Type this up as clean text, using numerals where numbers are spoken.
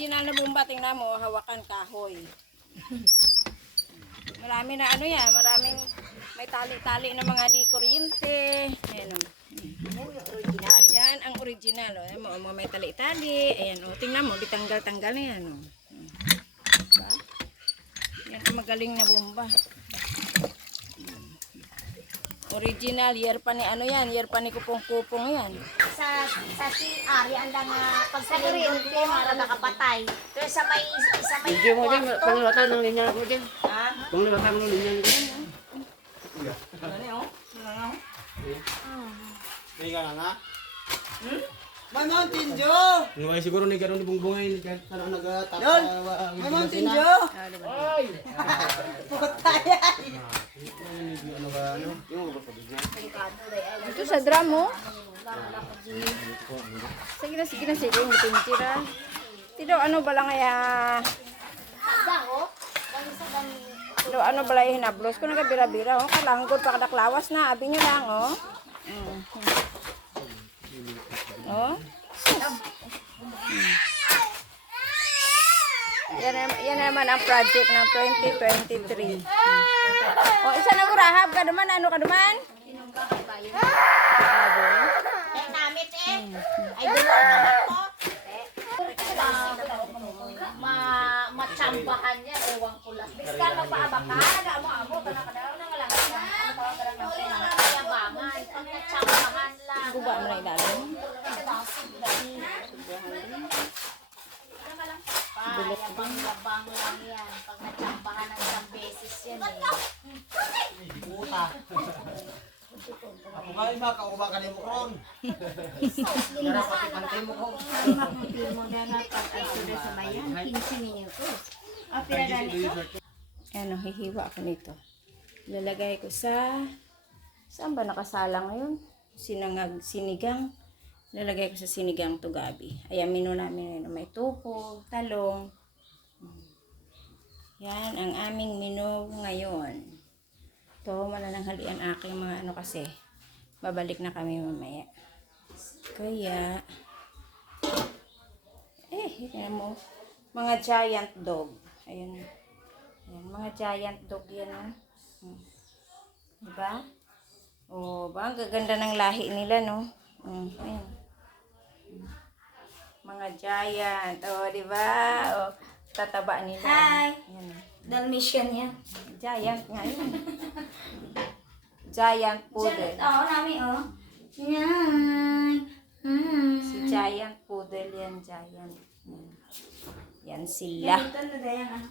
original na bomba, tingnan mo, hawakan kahoy. Marami na ano yan, maraming may tali-tali na mga di kuryente. Ayan o. Original. Yan ang original. O. Ayan mo, may tali-tali. Ayan o, tingnan mo, ditanggal-tanggal na yan o. Diba? Yan ang magaling na bomba. Original, year pa ni ano yan, year pa ni kupong-kupong yan. Sa CR, yan lang pag sa kuryente, mga nakapatay. Pero sa may Video mo dyan, panglatan ng linya mo dyan. Ha? Panglatan ng linya mo dyan. Ano o? May ka nga? May Mountain Dew! Nuway siguro ni karon ni bungbungay ni kana nagatap. Yon! May Mountain Dew! Ah, diba? Putaya! Ano ba ano? Ito sa drum mo. Sige na, sige na, sige. Tira. Tido, ano ba lang kaya? Tido, ano ba lang hinablos ko nagabira-bira, oh. Kalanggod pa kadaklawas na. Abi nyo lang, oh. Oh. Yan naman ang project ng 2023. Oh, isa na kurahab ka duman, ano ka duman? Eh, namit eh. Ay, dulo naman ko. Matsambahan niya, ewan ko lang. Biskan magpaabak ka, nag-amo-amo, kanakadaw na ngalangan na. Kayabangan, pag natsambahan lang. Guba mo na ilalim. Yabang-yabang lang yan. Pag natsambahan ng isang beses yan eh. Puta. Ako ba iba ka uba ka ni mo ron? Gara pati pantay mo ko. Ano, hihiwa ako nito. Lalagay ko sa... Saan ba nakasala ngayon? Sinigang. Lalagay ko sa sinigang to gabi. Ayan, menu namin may tupo, talong. Yan ang aming menu ngayon. Ito, manananghalian aking mga ano kasi. Babalik na kami mamaya. Kaya, yan mo. Mga giant dog. Ayan. Ayan, mga giant dog yan. Diba? Oh, ba? Ang gaganda ng lahi nila, no? Ayan. Mga giant. Oh, diba? Oh, tataba nila. Hi! Ayan. Dalmatian yan. Giant nga yun. Giant poodle. Oo, namin oh. Yan. Si giant poodle yan, giant. Yan sila. Ito na dayan ah.